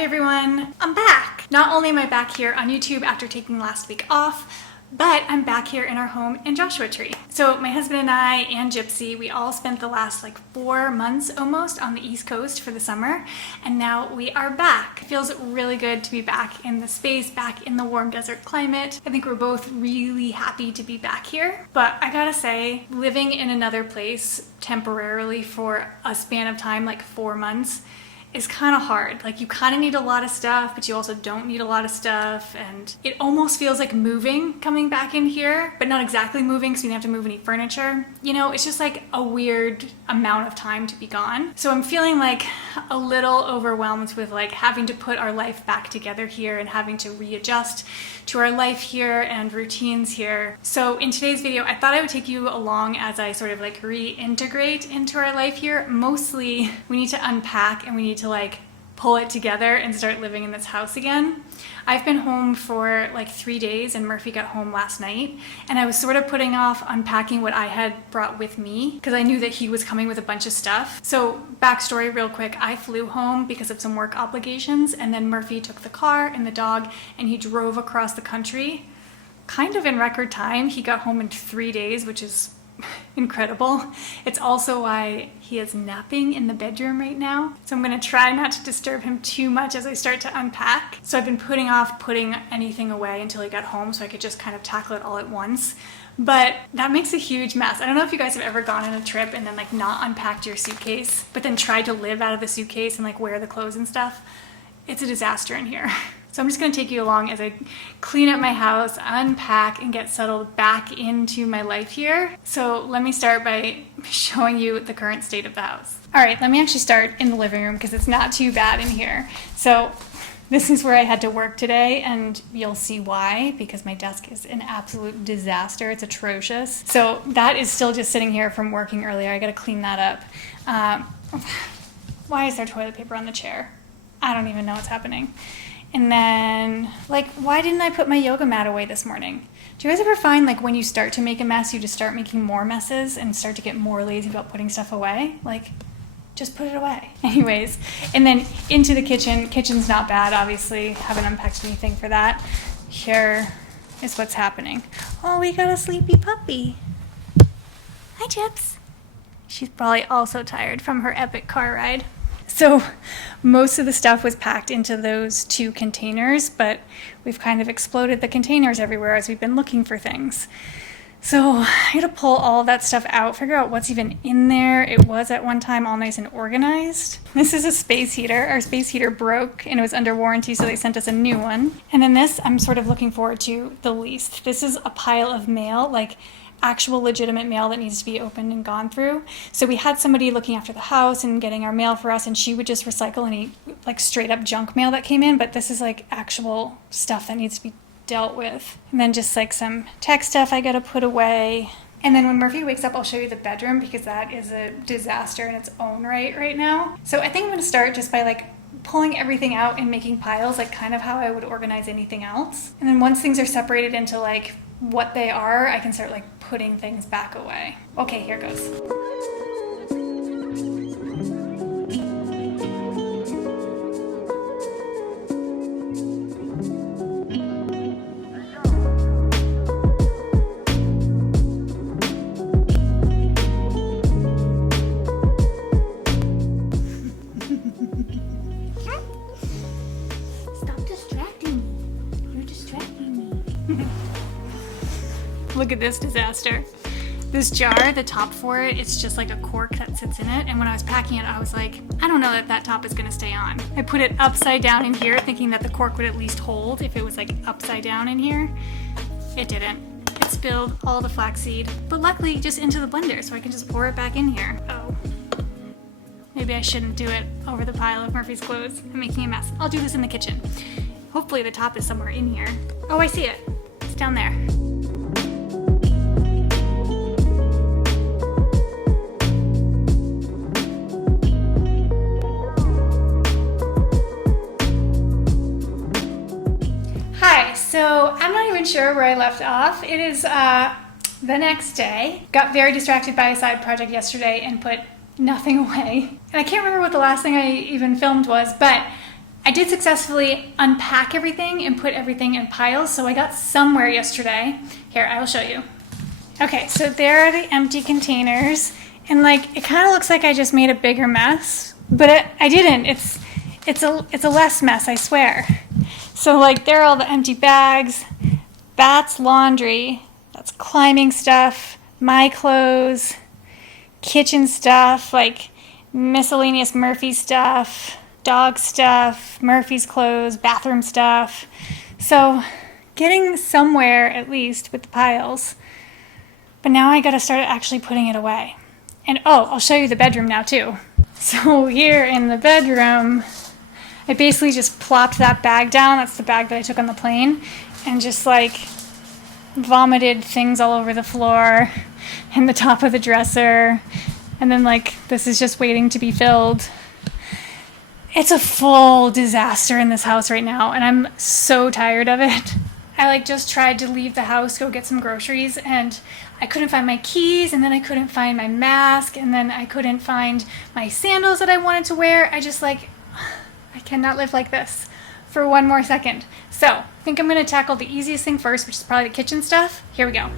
Hi everyone, I'm back! Not only am I back here on YouTube after taking last week off, but I'm back here in our home in Joshua Tree. So my husband and I and Gypsy, we all spent the last 4 months almost on the East Coast for the summer, and now we are back. It feels really good to be back in the space, back in the warm desert climate. I think we're both really happy to be back here, but I gotta say, living in another place temporarily for a span of time, 4 months, is kind of hard. You kind of need a lot of stuff, but you also don't need a lot of stuff, and it almost feels like moving coming back in here, but not exactly moving because we didn't have to move any furniture. You know, it's just a weird amount of time to be gone. So I'm feeling a little overwhelmed with having to put our life back together here and having to readjust to our life here and routines here. So in today's video, I thought I would take you along as I sort of reintegrate into our life here. Mostly we need to unpack and we need to pull it together and start living in this house again. I've been home for 3 days and Murphy got home last night, and I was sort of putting off unpacking what I had brought with me because I knew that he was coming with a bunch of stuff. So backstory real quick, I flew home because of some work obligations, and then Murphy took the car and the dog and he drove across the country kind of in record time. He got home in 3 days, which is incredible. It's also why he is napping in the bedroom right now. So I'm going to try not to disturb him too much as I start to unpack. So I've been putting off putting anything away until he got home so I could just kind of tackle it all at once. But that makes a huge mess. I don't know if you guys have ever gone on a trip and then not unpacked your suitcase, but then tried to live out of the suitcase and wear the clothes and stuff. It's a disaster in here. So I'm just going to take you along as I clean up my house, unpack, and get settled back into my life here. So let me start by showing you the current state of the house. All right, let me actually start in the living room because it's not too bad in here. So this is where I had to work today, and you'll see why, because my desk is an absolute disaster. It's atrocious. So that is still just sitting here from working earlier. I got to clean that up. Why is there toilet paper on the chair? I don't even know what's happening. And then, why didn't I put my yoga mat away this morning? Do you guys ever find, when you start to make a mess, you just start making more messes and start to get more lazy about putting stuff away? Just put it away. Anyways, and then into the kitchen. Kitchen's not bad, obviously. Haven't unpacked anything for that. Here is what's happening. Oh, we got a sleepy puppy. Hi, Chips. She's probably also tired from her epic car ride. So most of the stuff was packed into those 2 containers, but we've kind of exploded the containers everywhere as we've been looking for things. So I had to pull all of that stuff out, figure out what's even in there. It was at one time all nice and organized. This is a space heater. Our space heater broke and it was under warranty, so they sent us a new one. And then this, I'm sort of looking forward to the least. This is a pile of mail, actual legitimate mail that needs to be opened and gone through. So we had somebody looking after the house and getting our mail for us, and she would just recycle any straight up junk mail that came in, but this is actual stuff that needs to be dealt with. And then just some tech stuff I gotta put away. And then when Murphy wakes up, I'll show you the bedroom because that is a disaster in its own right now. So I think I'm gonna start just by pulling everything out and making piles, kind of how I would organize anything else. And then once things are separated into what they are, I can start putting things back away. Okay, here goes. Stop distracting me. You're distracting me. Look at this disaster. This jar, the top for it, it's just a cork that sits in it. And when I was packing it, I was I don't know that top is gonna stay on. I put it upside down in here thinking that the cork would at least hold if it was upside down in here. It didn't. It spilled all the flaxseed, but luckily just into the blender so I can just pour it back in here. Oh, maybe I shouldn't do it over the pile of Murphy's clothes. I'm making a mess. I'll do this in the kitchen. Hopefully the top is somewhere in here. Oh, I see it. It's down there. So I'm not even sure where I left off. It is the next day. Got very distracted by a side project yesterday and put nothing away. And I can't remember what the last thing I even filmed was, but I did successfully unpack everything and put everything in piles, so I got somewhere yesterday. Here, I will show you. Okay, so there are the empty containers, and like it kind of looks like I just made a bigger mess, but I didn't. It's a less mess, I swear. So like there are all the empty bags. That's laundry. That's climbing stuff, my clothes, kitchen stuff, like miscellaneous Murphy stuff, dog stuff, Murphy's clothes, bathroom stuff. So getting somewhere at least with the piles. But now I gotta start actually putting it away. And oh, I'll show you the bedroom now too. So here in the bedroom, I basically just plopped that bag down. That's the bag that I took on the plane, and just like vomited things all over the floor and the top of the dresser. And then like this is just waiting to be filled. It's a full disaster in this house right now, and I'm so tired of it. I like just tried to leave the house, go get some groceries, and I couldn't find my keys, and then I couldn't find my mask, and then I couldn't find my sandals that I wanted to wear. I just like, I cannot live like this for one more second. So I think I'm gonna tackle the easiest thing first, which is probably the kitchen stuff. Here we go.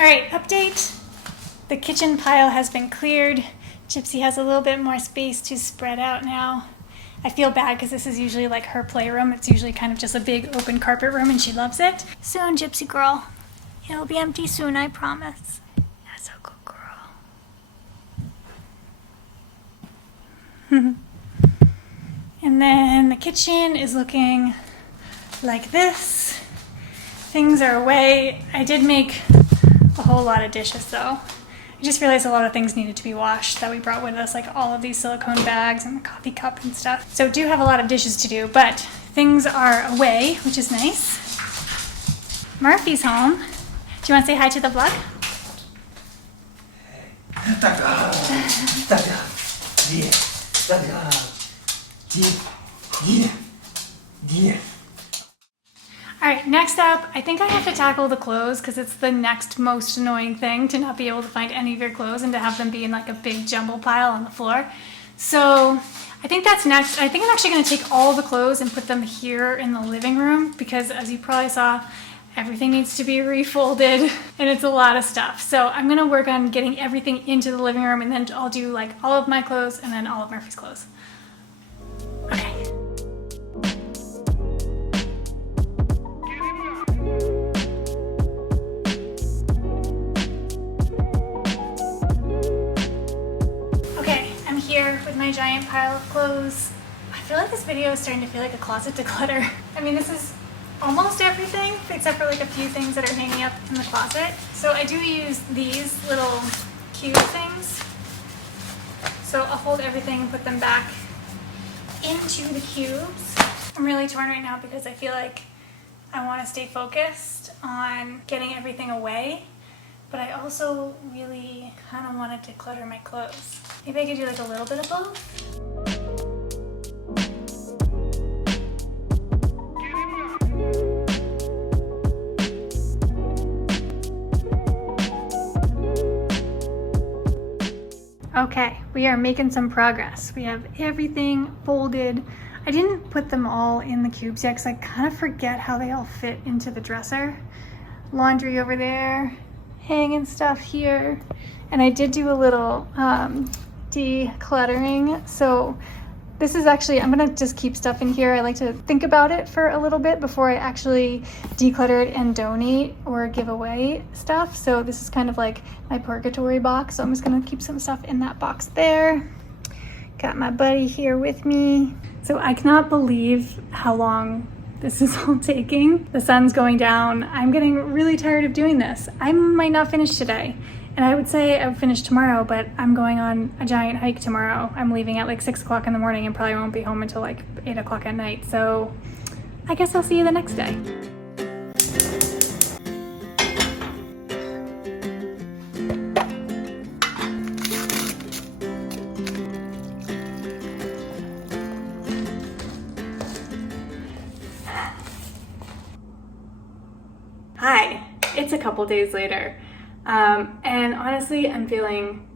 All right, update. The kitchen pile has been cleared. Gypsy has a little bit more space to spread out now. I feel bad because this is usually like her playroom. It's usually kind of just a big open carpet room and she loves it. Soon, Gypsy girl. It'll be empty soon, I promise. That's a good girl. And then the kitchen is looking like this. Things are away. I did make a whole lot of dishes though. I just realized a lot of things needed to be washed that we brought with us, like all of these silicone bags and the coffee cup and stuff. So do have a lot of dishes to do, but things are away, which is nice. Murphy's home. Do you want to say hi to the vlog? All right, next up, I think I have to tackle the clothes because it's the next most annoying thing to not be able to find any of your clothes and to have them be in like a big jumble pile on the floor. So I think that's next. I think I'm actually gonna take all the clothes and put them here in the living room because as you probably saw, everything needs to be refolded and it's a lot of stuff. So I'm gonna work on getting everything into the living room and then I'll do like all of my clothes and then all of Murphy's clothes. Okay. Here with my giant pile of clothes. I feel like this video is starting to feel like a closet declutter. I mean, this is almost everything except for like a few things that are hanging up in the closet. So I do use these little cube things. So I'll hold everything and put them back into the cubes. I'm really torn right now because I feel like I want to stay focused on getting everything away, but I also really kind of want to declutter my clothes. Maybe I could do like a little bit of both. Okay, we are making some progress. We have everything folded. I didn't put them all in the cubes yet because I kind of forget how they all fit into the dresser. Laundry over there, hanging stuff here. And I did do a little decluttering. So this is actually, I'm gonna just keep stuff in here. I like to think about it for a little bit before I actually declutter it and donate or give away stuff. So this is kind of like my purgatory box. So I'm just gonna keep some stuff in that box there. Got my buddy here with me. So I cannot believe how long this is all taking. The sun's going down. I'm getting really tired of doing this. I might not finish today. And I would say I would finish tomorrow, but I'm going on a giant hike tomorrow. I'm leaving at like 6 o'clock in the morning and probably won't be home until like 8 o'clock at night. So I guess I'll see you the next day. Hi, it's a couple days later, and honestly, I'm feeling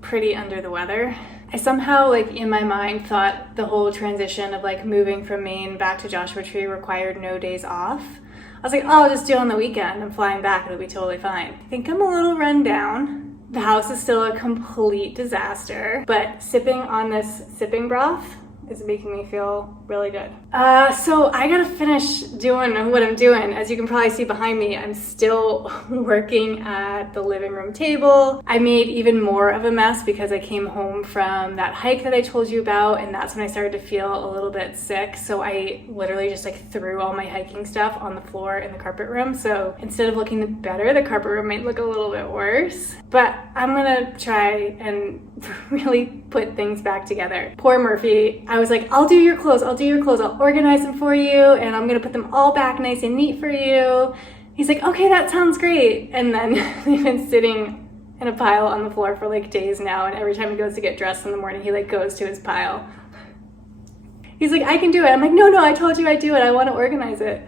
pretty under the weather. I somehow, like, in my mind thought the whole transition of like moving from Maine back to Joshua Tree required no days off. I was like, oh, I'll just do it on the weekend. I'm flying back, it'll be totally fine. I think I'm a little run down. The house is still a complete disaster, but sipping on this sipping broth is making me feel really good. So I gotta finish doing what I'm doing. As you can probably see behind me, I'm still working at the living room table. I made even more of a mess because I came home from that hike that I told you about, and that's when I started to feel a little bit sick. So I literally just like threw all my hiking stuff on the floor in the carpet room. So instead of looking better, the carpet room might look a little bit worse. But I'm gonna try and really put things back together. Poor Murphy. I was like, I'll do your clothes, I'll organize them for you, and I'm gonna put them all back nice and neat for you. He's like, okay, that sounds great. And then they've been sitting in a pile on the floor for like days now, and every time he goes to get dressed in the morning, he like goes to his pile. He's like, I can do it. I'm like, no, I told you I'd do it. I want to organize it.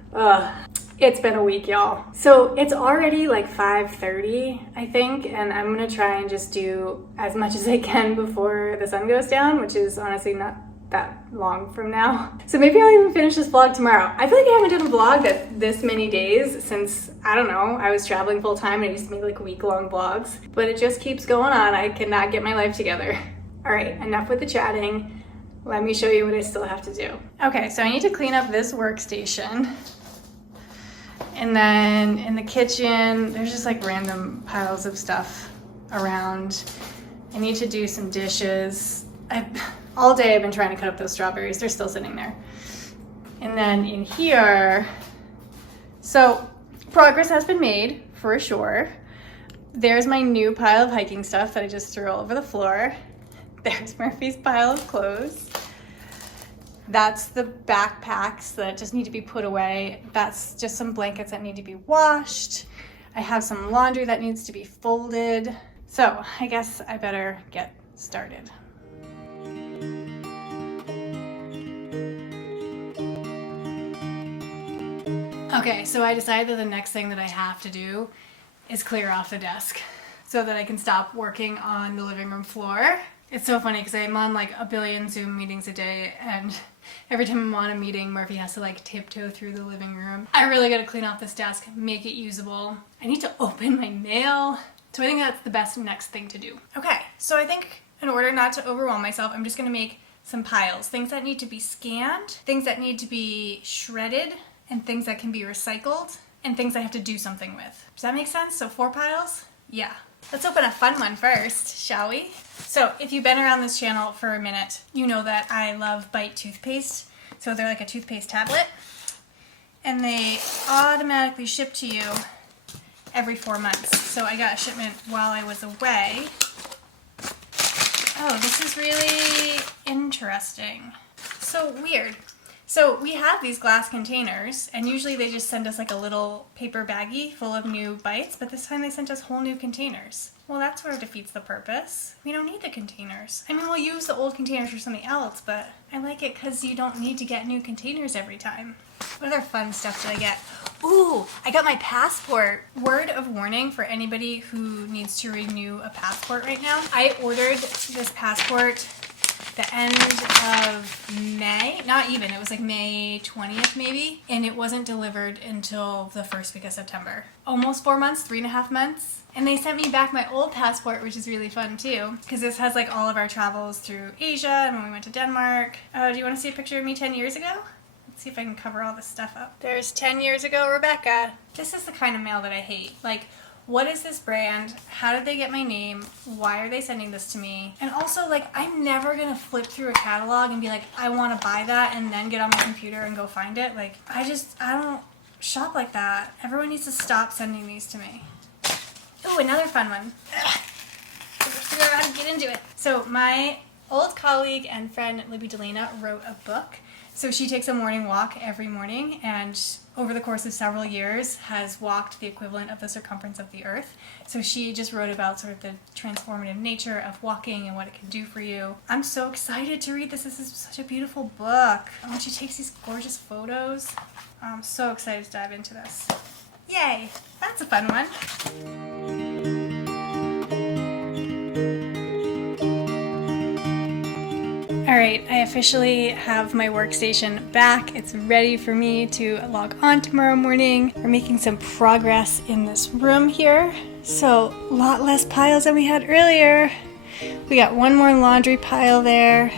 It's been a week, y'all. So it's already like 5:30, I think, and I'm gonna try and just do as much as I can before the sun goes down, which is honestly not that long from now. So maybe I'll even finish this vlog tomorrow. I feel like I haven't done a vlog that this many days since, I don't know, I was traveling full time and I used to make like week-long vlogs, but it just keeps going on. I cannot get my life together. All right, enough with the chatting. Let me show you what I still have to do. Okay, so I need to clean up this workstation. And then in the kitchen, there's just like random piles of stuff around. I need to do some dishes. All day I've been trying to cut up those strawberries. They're still sitting there. And then in here, so progress has been made for sure. There's my new pile of hiking stuff that I just threw all over the floor. There's Murphy's pile of clothes. That's the backpacks that just need to be put away. That's just some blankets that need to be washed. I have some laundry that needs to be folded. So I guess I better get started. Okay, so I decided that the next thing that I have to do is clear off the desk so that I can stop working on the living room floor. It's so funny because I'm on like a billion Zoom meetings a day, and every time I'm on a meeting, Murphy has to like tiptoe through the living room. I really gotta clean off this desk, make it usable. I need to open my mail. So I think that's the best next thing to do. Okay, so I think in order not to overwhelm myself, I'm just gonna make some piles. Things that need to be scanned, things that need to be shredded, and things that can be recycled, and things I have to do something with. Does that make sense? So 4 piles? Yeah. Let's open a fun one first, shall we? So if you've been around this channel for a minute, you know that I love Bite toothpaste. So they're like a toothpaste tablet, and they automatically ship to you every 4 months. So I got a shipment while I was away. Oh, this is really interesting. So weird. So we have these glass containers, and usually they just send us like a little paper baggie full of new bites, but this time they sent us whole new containers. Well, that sort of defeats the purpose. We don't need the containers. I mean, we'll use the old containers for something else, but I like it because you don't need to get new containers every time. What other fun stuff did I get? Ooh, I got my passport. Word of warning for anybody who needs to renew a passport right now. I ordered this passport the end of May, not even, it was like May 20th maybe, and it wasn't delivered until the first week of September. Almost 4 months, 3.5 months. And they sent me back my old passport, which is really fun too, because this has like all of our travels through Asia and when we went to Denmark. Do you want to see a picture of me 10 years ago? Let's see if I can cover all this stuff up. There's 10 years ago, Rebecca. This is the kind of mail that I hate. Like, what is this brand? How did they get my name? Why are they sending this to me? And also, like, I'm never gonna flip through a catalog and be like, I want to buy that, and then get on my computer and go find it. Like, I don't shop like that. Everyone needs to stop sending these to me. Oh, another fun one. Figure out how to get into it. So my old colleague and friend Libby Delena wrote a book. So she takes a morning walk every morning, and over the course of several years has walked the equivalent of the circumference of the earth. So she just wrote about sort of the transformative nature of walking and what it can do for you. I'm so excited to read this. This is such a beautiful book. And when she takes these gorgeous photos, I'm so excited to dive into this. Yay! That's a fun one. Alright, I officially have my workstation back. It's ready for me to log on tomorrow morning. We're making some progress in this room here. So, a lot less piles than we had earlier. We got one more laundry pile there.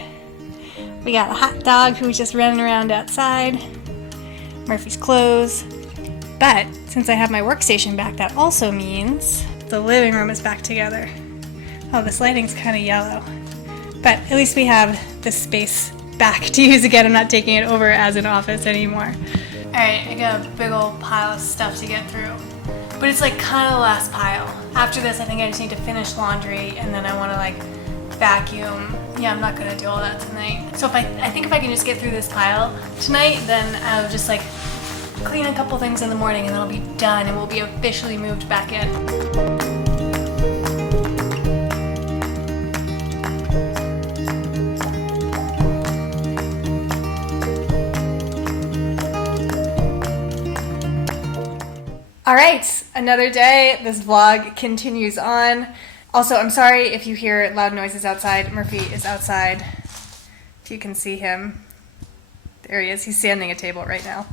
We got a hot dog who's just running around outside. Murphy's clothes. But, since I have my workstation back, that also means the living room is back together. Oh, this lighting's kind of yellow. But at least we have this space back to use again. I'm not taking it over as an office anymore. Alright, I got a big old pile of stuff to get through. But it's like kind of the last pile. After this, I think I just need to finish laundry, and then I want to like vacuum. Yeah, I'm not going to do all that tonight. So I think if I can just get through this pile tonight, then I'll just like clean a couple things in the morning and then I'll be done and we'll be officially moved back in. Alright, another day. This vlog continues on. Also, I'm sorry if you hear loud noises outside. Murphy is outside. If you can see him. There he is. He's sanding a table right now.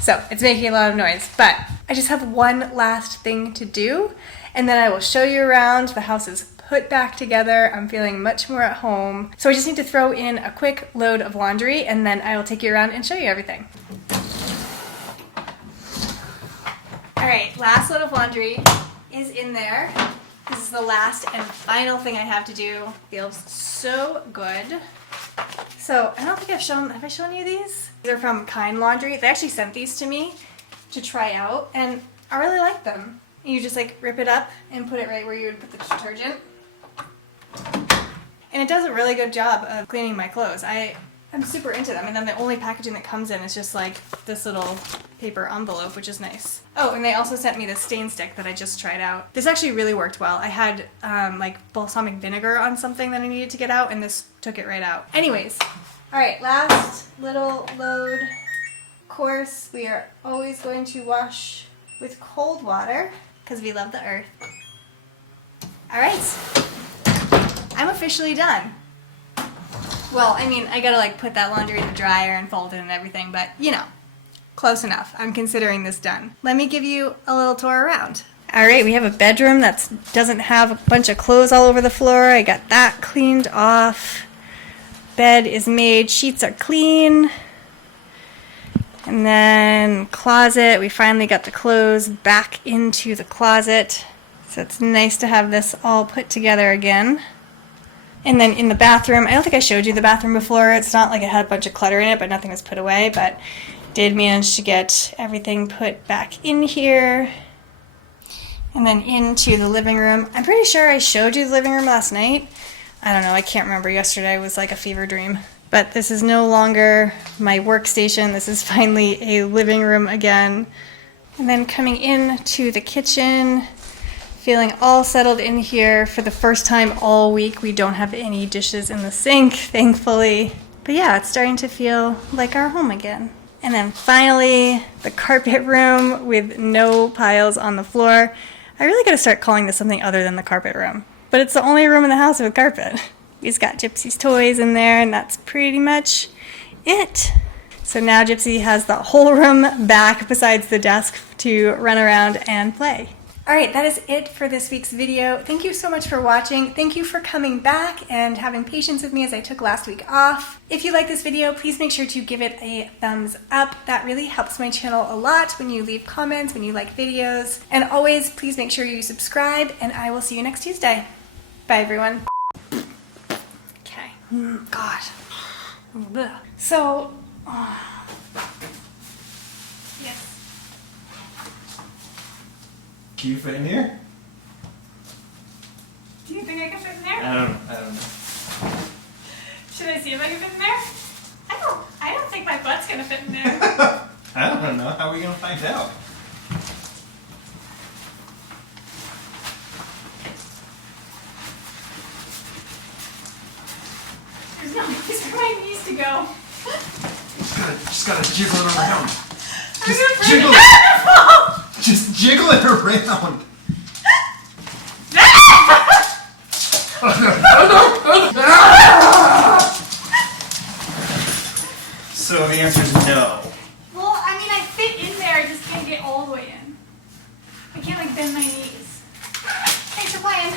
So, it's making a lot of noise. But I just have one last thing to do, and then I will show you around. The house is put back together. I'm feeling much more at home. So I just need to throw in a quick load of laundry, and then I will take you around and show you everything. Alright, last load of laundry is in there. This is the last and final thing I have to do. Feels so good. So, I don't think have I shown you these? They're from Kind Laundry. They actually sent these to me to try out, and I really like them. You just like rip it up and put it right where you would put the detergent. And it does a really good job of cleaning my clothes. I'm super into them, and then the only packaging that comes in is just like this little paper envelope, which is nice. Oh, and they also sent me this stain stick that I just tried out. This actually really worked well. I had like balsamic vinegar on something that I needed to get out, and this took it right out. Anyways, alright, last little load. Of course, we are always going to wash with cold water, because we love the earth. Alright, I'm officially done. Well, I mean, I gotta like put that laundry in the dryer and fold it and everything, but you know, close enough. I'm considering this done. Let me give you a little tour around. Alright, we have a bedroom that doesn't have a bunch of clothes all over the floor. I got that cleaned off. Bed is made, sheets are clean. And then closet, we finally got the clothes back into the closet. So it's nice to have this all put together again. And then in the bathroom, I don't think I showed you the bathroom before. It's not like it had a bunch of clutter in it, but nothing was put away. But did manage to get everything put back in here. And then into the living room. I'm pretty sure I showed you the living room last night. I don't know, I can't remember. Yesterday was like a fever dream. But this is no longer my workstation. This is finally a living room again. And then coming into the kitchen. Feeling all settled in here. For the first time all week, we don't have any dishes in the sink, thankfully. But yeah, it's starting to feel like our home again. And then finally, the carpet room with no piles on the floor. I really gotta start calling this something other than the carpet room. But it's the only room in the house with carpet. We've got Gypsy's toys in there, and that's pretty much it. So now Gypsy has the whole room back besides the desk to run around and play. Alright, that is it for this week's video. Thank you so much for watching. Thank you for coming back and having patience with me as I took last week off. If you like this video, please make sure to give it a thumbs up. That really helps my channel a lot when you leave comments, when you like videos. And always, please make sure you subscribe, and I will see you next Tuesday. Bye, everyone. Okay. God. So, yes. Can you fit in here? Do you think I can fit in there? I don't know. Should I see if I can fit in there? I don't think my butt's gonna fit in there. I don't know. How are we gonna find out? There's no place for my knees to go. Just gotta jiggle it around. I'm Just gonna jiggle break it. it. Just jiggle it around. So the answer is no. Well, I mean, I fit in there. I just can't get all the way in. I can't like bend my knees. Thanks for playing.